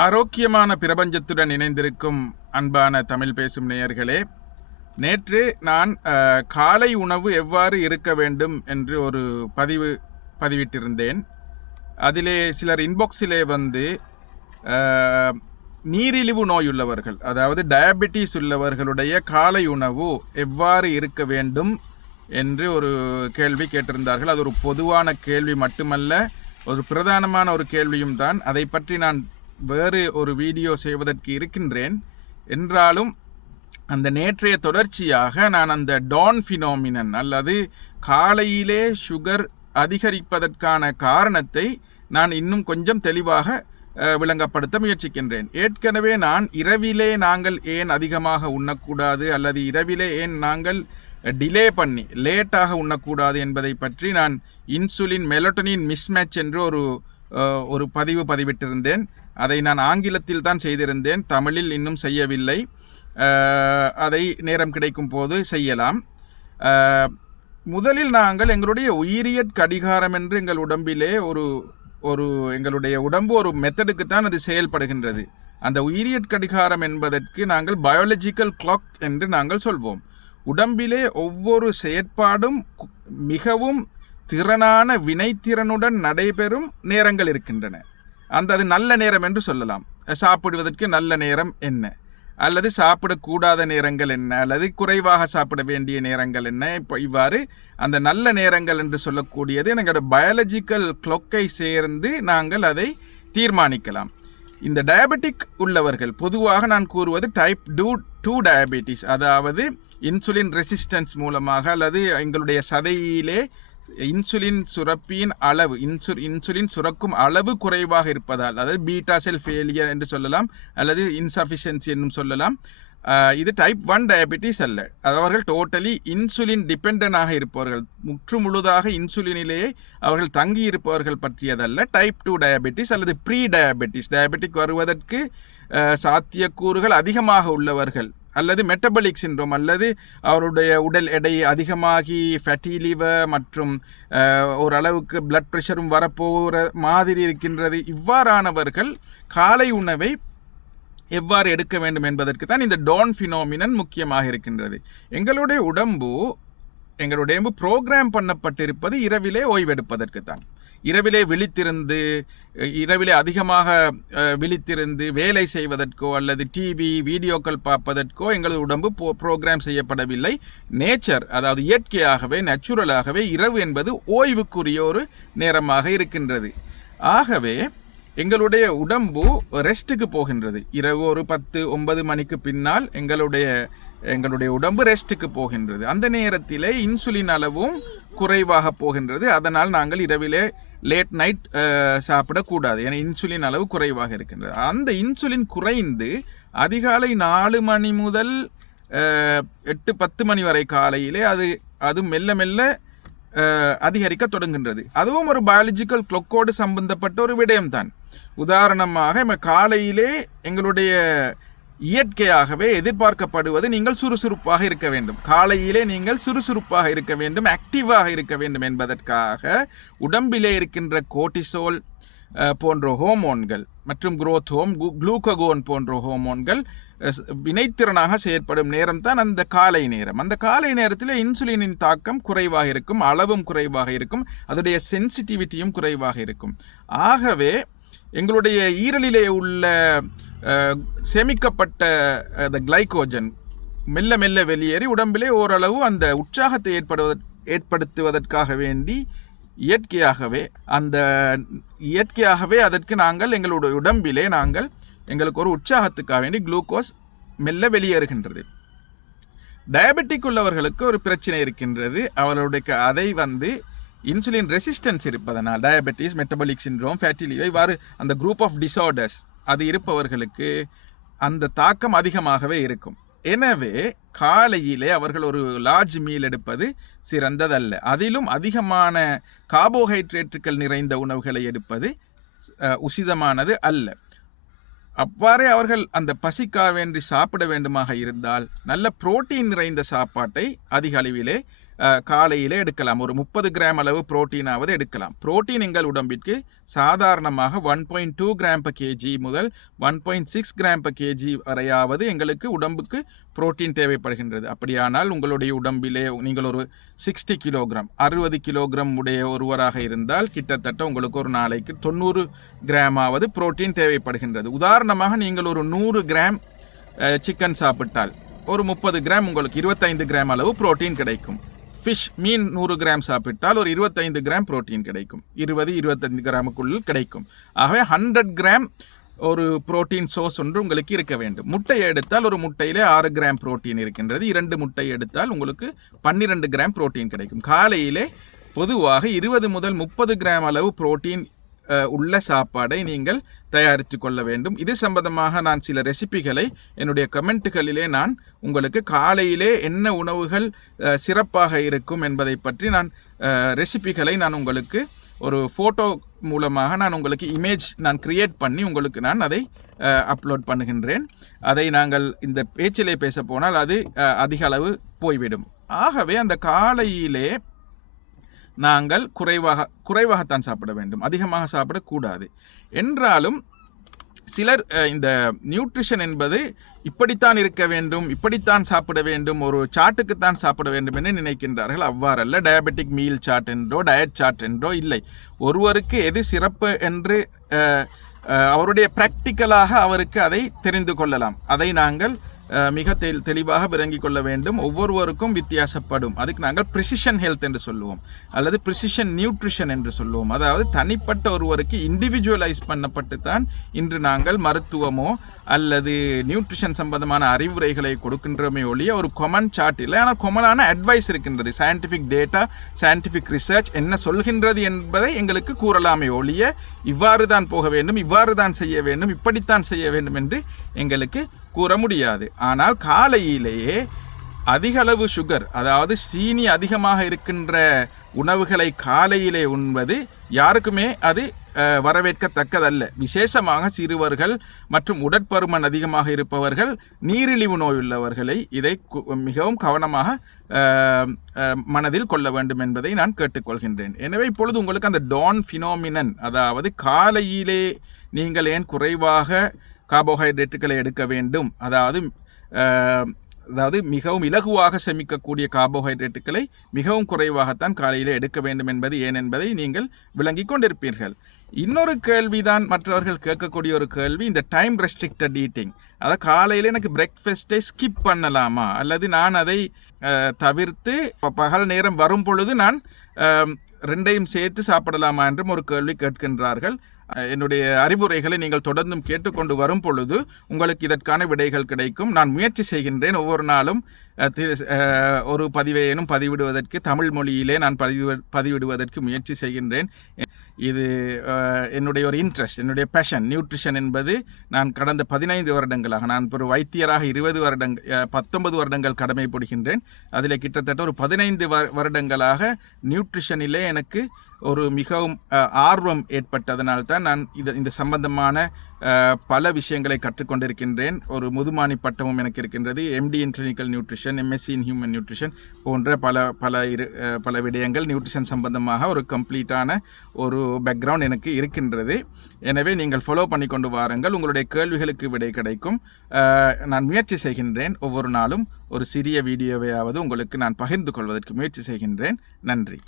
ஆரோக்கியமான பிரபஞ்சத்துடன் இணைந்திருக்கும் அன்பான தமிழ் பேசும் நேயர்களே, நேற்று நான் காலை உணவு எவ்வாறு இருக்க வேண்டும் என்று ஒரு பதிவிட்டிருந்தேன். அதிலே சிலர் இன்பாக்ஸிலே வந்து நீரிழிவு நோயுள்ளவர்கள், அதாவது டயபெட்டிஸ் உள்ளவர்களுடைய காலை உணவு எவ்வாறு இருக்க வேண்டும் என்று ஒரு கேள்வி கேட்டிருந்தார்கள். அது ஒரு பொதுவான கேள்வி மட்டுமல்ல, ஒரு பிரதானமான ஒரு கேள்வியும் தான். அதை பற்றி நான் வேறு ஒரு வீடியோ செய்வதற்கு இருக்கின்றேன். என்றாலும் அந்த நேற்றைய தொடர்ச்சியாக நான் அந்த டான் ஃபினோமினன் அல்லது காலையிலே சுகர் அதிகரிப்பதற்கான காரணத்தை நான் இன்னும் கொஞ்சம் தெளிவாக விளங்கப்படுத்த முயற்சிக்கின்றேன். ஏற்கனவே நான் இரவிலே நாங்கள் ஏன் அதிகமாக உண்ணக்கூடாது அல்லது இரவிலே ஏன் நாங்கள் டிலே பண்ணி லேட்டாக உண்ணக்கூடாது என்பதை பற்றி நான் இன்சுலின் மெலட்டோனின் மிஸ்மேட்ச் என்று ஒரு பதிவிட்டிருந்தேன். அதை நான் ஆங்கிலத்தில் தான் செய்திருந்தேன், தமிழில் இன்னும் செய்யவில்லை. அதை நேரம் கிடைக்கும் போது செய்யலாம். முதலில் நாங்கள் எங்களுடைய உயிரியற் கடிகாரம் என்று எங்கள் உடம்பிலே எங்களுடைய உடம்பு ஒரு மெத்தடுக்கு தான் அது செயல்படுகின்றது. அந்த உயிரியற் கடிகாரம் என்பதற்கு நாங்கள் பயாலஜிக்கல் கிளாக் என்று நாங்கள் சொல்வோம். உடம்பிலே ஒவ்வொரு செயற்பாடும் மிகவும் திறனான வினைத்திறனுடன் நடைபெறும் நேரங்கள் இருக்கின்றன. அது நல்ல நேரம் என்று சொல்லலாம். சாப்பிடுவதற்கு நல்ல நேரம் என்ன, அல்லது சாப்பிடக்கூடாத நேரங்கள் என்ன, அல்லது குறைவாக சாப்பிட வேண்டிய நேரங்கள் என்ன, இவ்வாறு அந்த நல்ல நேரங்கள் என்று சொல்லக்கூடியது எங்களோட பயாலஜிக்கல் கிளாக்கை சேர்ந்து நாங்கள் அதை தீர்மானிக்கலாம். இந்த டயபெட்டிக் உள்ளவர்கள், பொதுவாக நான் கூறுவது டைப் 2 டயபெட்டிஸ், அதாவது இன்சுலின் ரெசிஸ்டன்ஸ் மூலமாக அல்லது எங்களுடைய சதையிலே இன்சுலின் சுரப்பியின் அளவு இன்சுலின் சுரக்கும் அளவு குறைவாக இருப்பதால், அதாவது பீட்டா செல் ஃபெயிலியர் என்று சொல்லலாம் அல்லது இன்சஃபிஷியன்சி என்றும் சொல்லலாம். இது டைப் 1 டயபெட்டிஸ் அல்ல. அவர்கள் டோட்டலி இன்சுலின் டிபெண்டனாக இருப்பவர்கள், முற்று முழுதாக இன்சுலினிலேயே அவர்கள் தங்கி இருப்பவர்கள் பற்றியதல்ல. டைப் 2 டயபெட்டிஸ் அல்லது ப்ரீ டயபெட்டிஸ், டயபெட்டிக் வருவதற்கு சாத்தியக்கூறுகள் அதிகமாக உள்ளவர்கள், அல்லது மெட்டபாலிக் சிண்ட்ரோம், அல்லது அவருடைய உடல் எடை அதிகமாகி ஃபேட்டி லிவர் மற்றும் ஓரளவுக்கு பிளட் ப்ரெஷரும் வரப்போகிற மாதிரி இருக்கின்றது. இவ்வாறானவர்கள் காலை உணவை எவ்வாறு எடுக்க வேண்டும் என்பதற்கு தான் இந்த டான் ஃபினோமினன் முக்கியமாக இருக்கின்றது. எங்களுடைய உடம்பு ப்ரோக்ராம் பண்ணப்பட்டிருப்பது இரவிலே ஓய்வெடுப்பதற்கு தான். இரவிலே அதிகமாக விழித்திருந்து வேலை செய்வதற்கோ அல்லது டிவி வீடியோக்கள் பார்ப்பதற்கோ எங்களது உடம்பு ப்ரோக்ராம் செய்யப்படவில்லை. நேச்சர், அதாவது இயற்கையாகவே நேச்சுரலாகவே இரவு என்பது ஓய்வுக்குரிய ஒரு நேரமாக இருக்கின்றது. ஆகவே எங்களுடைய உடம்பு ரெஸ்ட்டுக்கு போகின்றது. இரவு ஒரு 10-9 மணிக்கு பின்னால் எங்களுடைய உடம்பு ரெஸ்ட்டுக்கு போகின்றது. அந்த நேரத்திலே இன்சுலின் அளவும் குறைவாக போகின்றது. அதனால் நாங்கள் இரவிலே லேட் நைட் சாப்பிடக்கூடாது, ஏன்னா இன்சுலின் அளவு குறைவாக இருக்கின்றது. அந்த இன்சுலின் குறைந்து அதிகாலை 4 மணி முதல் 8-10 மணி வரை காலையிலே அது மெல்ல மெல்ல அதிகரிக்க தொடங்குகின்றது. அதுவும் ஒரு பயாலஜிக்கல் கிளாக்கோடு சம்பந்தப்பட்ட ஒரு விடயம்தான். உதாரணமாக காலையிலே எங்களுடைய இயற்கையாகவே எதிர்பார்க்கப்படுவது நீங்கள் சுறுசுறுப்பாக இருக்க வேண்டும். காலையிலே நீங்கள் சுறுசுறுப்பாக இருக்க வேண்டும், ஆக்டிவாக இருக்க வேண்டும் என்பதற்காக உடம்பிலே இருக்கின்ற கோர்டிசோல் போன்ற ஹோமோன்கள் மற்றும் குரோத் குளூக்ககோன் போன்ற ஹோமோன்கள் வினைத்திறனாக செயற்படும் நேரம் தான் அந்த காலை நேரம். அந்த காலை நேரத்தில் இன்சுலினின் தாக்கம் குறைவாக இருக்கும், அளவும் குறைவாக இருக்கும், அதோடைய சென்சிட்டிவிட்டியும் குறைவாக இருக்கும். ஆகவே எங்களுடைய ஈரலிலே உள்ள சேமிக்கப்பட்ட அந்த கிளைகோஜன் மெல்ல மெல்ல வெளியேறி உடம்பிலே ஓரளவு அந்த உற்சாகத்தை ஏற்படுத்துவதற்காக வேண்டி இயற்கையாகவே அதற்கு நாங்கள் எங்களுடைய உடம்பிலே எங்களுக்கு ஒரு உற்சாகத்துக்காக வேண்டி குளுக்கோஸ் மெல்ல வெளியேறுகின்றது. டயபெட்டிக் உள்ளவர்களுக்கு ஒரு பிரச்சனை இருக்கின்றது. அவர்களுடைய அதை இன்சுலின் ரெசிஸ்டன்ஸ் இருப்பதனால், diabetes, metabolic syndrome, fatty liver, இவ்வாறு அந்த குரூப் ஆஃப் டிசார்டர்ஸ் அது இருப்பவர்களுக்கு அந்த தாக்கம் அதிகமாகவே இருக்கும். எனவே காலையிலே அவர்கள் ஒரு லார்ஜ் மீல் எடுப்பது சிறந்ததல்ல. அதிலும் அதிகமான கார்போஹைட்ரேட்டுகள் நிறைந்த உணவுகளை எடுப்பது உசிதமானது அல்ல. அவ்வாறே அவர்கள் அந்த பசிக்காக வேண்டி சாப்பிட வேண்டுமாக இருந்தால் நல்ல புரோட்டீன் நிறைந்த சாப்பாட்டை அதிக அளவிலே காலையிலே எடுக்கலாம். ஒரு 30 கிராம் அளவு புரோட்டீனாவது எடுக்கலாம். புரோட்டீன் எங்கள் உடம்பிற்கு சாதாரணமாக 1.2 கிராம் per kg முதல் 1.6 கிராம் per kg வரையாவது எங்களுக்கு உடம்புக்கு புரோட்டீன் தேவைப்படுகின்றது. அப்படியானால் உங்களுடைய உடம்பிலே நீங்கள் ஒரு 60 கிலோகிராம் 60 கிலோகிராம் உடைய ஒருவராக இருந்தால் கிட்டத்தட்ட உங்களுக்கு ஒரு நாளைக்கு 90 கிராமாவது புரோட்டீன் தேவைப்படுகின்றது. உதாரணமாக நீங்கள் ஒரு 100 கிராம் சிக்கன் சாப்பிட்டால் ஒரு 30 கிராம் உங்களுக்கு 25 கிராம் அளவு புரோட்டீன் கிடைக்கும். ஃபிஷ் மீன் 100 கிராம் சாப்பிட்டால் ஒரு 25 கிராம் புரோட்டீன் கிடைக்கும். 20-25 கிராமுக்குள் கிடைக்கும். ஆகவே 100 கிராம் ஒரு புரோட்டீன் சோர்ஸ் ஒன்று உங்களுக்கு இருக்க வேண்டும். முட்டையை எடுத்தால் ஒரு முட்டையிலே 6 கிராம் புரோட்டீன் இருக்கின்றது. 2 முட்டை எடுத்தால் உங்களுக்கு 12 கிராம் புரோட்டீன் கிடைக்கும். காலையிலே பொதுவாக 20 முதல் 30 கிராம் அளவு புரோட்டீன் உள்ள சாப்பாடை நீங்கள் தயாரித்து கொள்ள வேண்டும். இது சம்பந்தமாக நான் சில ரெசிபிகளை என்னுடைய கமெண்ட்டுகளிலே நான் உங்களுக்கு காலையிலே என்ன உணவுகள் சிறப்பாக இருக்கும் என்பதை பற்றி நான் ரெசிபிகளை நான் உங்களுக்கு ஒரு ஃபோட்டோ மூலமாக நான் உங்களுக்கு இமேஜ் நான் கிரியேட் பண்ணி உங்களுக்கு நான் அதை அப்லோட் பண்ணுகின்றேன். அதை நாங்கள் இந்த பேச்சிலே பேச போனால் அது அதிக அளவு போய்விடும். ஆகவே அந்த காலையிலே நாங்கள் குறைவாகத்தான் சாப்பிட வேண்டும், அதிகமாக சாப்பிடக்கூடாது. என்றாலும் சிலர் இந்த நியூட்ரிஷன் என்பது இப்படித்தான் இருக்க வேண்டும், இப்படித்தான் சாப்பிட வேண்டும், ஒரு சார்ட்டுக்குத்தான் சாப்பிட வேண்டும் என்று நினைக்கின்றார்கள். அவ்வாறல்ல. டயபெட்டிக் மீல் சார்ட் என்றோ டயட் சார்ட் என்றோ இல்லை. ஒருவருக்கு எது சிறப்பு என்று அவருடைய ப்ராக்டிக்கலாக அவருக்கு அதை தெரிந்து கொள்ளலாம். அதை நாங்கள் மிக தெளிவாக விளங்கிக் கொள்ள வேண்டும். ஒவ்வொருவருக்கும் வித்தியாசப்படும். அதுக்கு நாங்கள் ப்ரிசிஷன் ஹெல்த் என்று சொல்லுவோம், அல்லது ப்ரிசிஷன் நியூட்ரிஷன் என்று சொல்லுவோம். அதாவது தனிப்பட்ட ஒருவருக்கு இண்டிவிஜுவலைஸ் பண்ணப்பட்டு தான் இன்று நாங்கள் மருத்துவமோ அல்லது நியூட்ரிஷன் சம்பந்தமான அறிவுரைகளை கொடுக்கின்றோமே ஒழிய ஒரு கொமன் சார்ட் இல்லை. ஆனால் கொமனான அட்வைஸ் இருக்கின்றது. சயின்டிஃபிக் டேட்டா, சயின்டிஃபிக் ரிசர்ச் என்ன சொல்கின்றது என்பதை எங்களுக்கு கூறலாமே ஒழிய இவ்வாறு தான் போக வேண்டும், இவ்வாறு தான் செய்ய வேண்டும், இப்படித்தான் செய்ய வேண்டும் என்று எங்களுக்கு கூற முடியாது. ஆனால் காலையிலேயே அதிக அளவு சுகர், அதாவது சீனி அதிகமாக இருக்கின்ற உணவுகளை காலையிலே உண்பது யாருக்குமே அது வரவேற்கத்தக்கதல்ல. விசேஷமாக சிறுவர்கள் மற்றும் உடற்பருமன் அதிகமாக இருப்பவர்கள், நீரிழிவு நோய் உள்ளவர்களை இதை மிகவும் கவனமாக மனதில் கொள்ள வேண்டும் என்பதை நான் கேட்டுக்கொள்கின்றேன். எனவே இப்பொழுது உங்களுக்கு அந்த டான் ஃபினோமினன், அதாவது காலையிலே நீங்கள் ஏன் குறைவாக கார்போஹைட்ரேட்டுகளை எடுக்க வேண்டும், அதாவது மிகவும் இலகுவாக செமிக்கக்கூடிய கார்போஹைட்ரேட்டுகளை மிகவும் குறைவாகத்தான் காலையில் எடுக்க வேண்டும் என்பது ஏன் என்பதை நீங்கள் விளங்கி கொண்டிருப்பீர்கள். இன்னொரு கேள்விதான் மற்றவர்கள் கேட்கக்கூடிய ஒரு கேள்வி, இந்த டைம் ரெஸ்ட்ரிக்டட் ஈட்டிங். அதாவது காலையில் எனக்கு பிரேக்ஃபாஸ்ட்டை ஸ்கிப் பண்ணலாமா, அல்லது நான் அதை தவிர்த்து பகல் நேரம் வரும் பொழுது நான் ரெண்டையும் சேர்த்து சாப்பிடலாமா என்றும் ஒரு கேள்வி கேட்கின்றார்கள். என்னுடைய அறிவுரைகளை நீங்கள் தொடர்ந்தும் கேட்டுக்கொண்டு வரும் பொழுது உங்களுக்கு இதற்கான விடைகள் கிடைக்கும். நான் முயற்சி செய்கின்றேன் ஒவ்வொரு நாளும் ஒரு பதிவையேனும் பதிவிடுவதற்கு, தமிழ் மொழியிலே நான் பதிவிடுவதற்கு முயற்சி செய்கின்றேன். இது என்னுடைய ஒரு இன்ட்ரெஸ்ட், என்னுடைய பேஷன். நியூட்ரிஷன் என்பது நான் கடந்த 15 வருடங்களாக, நான் ஒரு வைத்தியராக 19 வருடங்கள் கடமைப்படுகின்றேன். அதில் கிட்டத்தட்ட ஒரு 15 வருடங்களாக நியூட்ரிஷனிலே எனக்கு ஒரு மிகவும் ஆர்வம் ஏற்பட்டதனால்தான் நான் இந்த சம்பந்தமான பல விஷயங்களை கற்றுக்கொண்டிருக்கின்றேன். ஒரு முதுமானி பட்டமும் எனக்கு இருக்கின்றது. MD in clinical nutrition, MSc in human nutrition போன்ற பல விடயங்கள் நியூட்ரிஷன் சம்பந்தமாக ஒரு கம்ப்ளீட்டான ஒரு பேக்ரவுண்ட் எனக்கு இருக்கின்றது. எனவே நீங்கள் ஃபாலோ பண்ணி கொண்டு வாருங்கள், உங்களுடைய கேள்விகளுக்கு விடை கிடைக்கும். நான் முயற்சி செய்கின்றேன் ஒவ்வொரு நாளும் ஒரு சிறிய வீடியோவையாவது உங்களுக்கு நான் பகிர்ந்து கொள்வதற்கு முயற்சி செய்கின்றேன். நன்றி.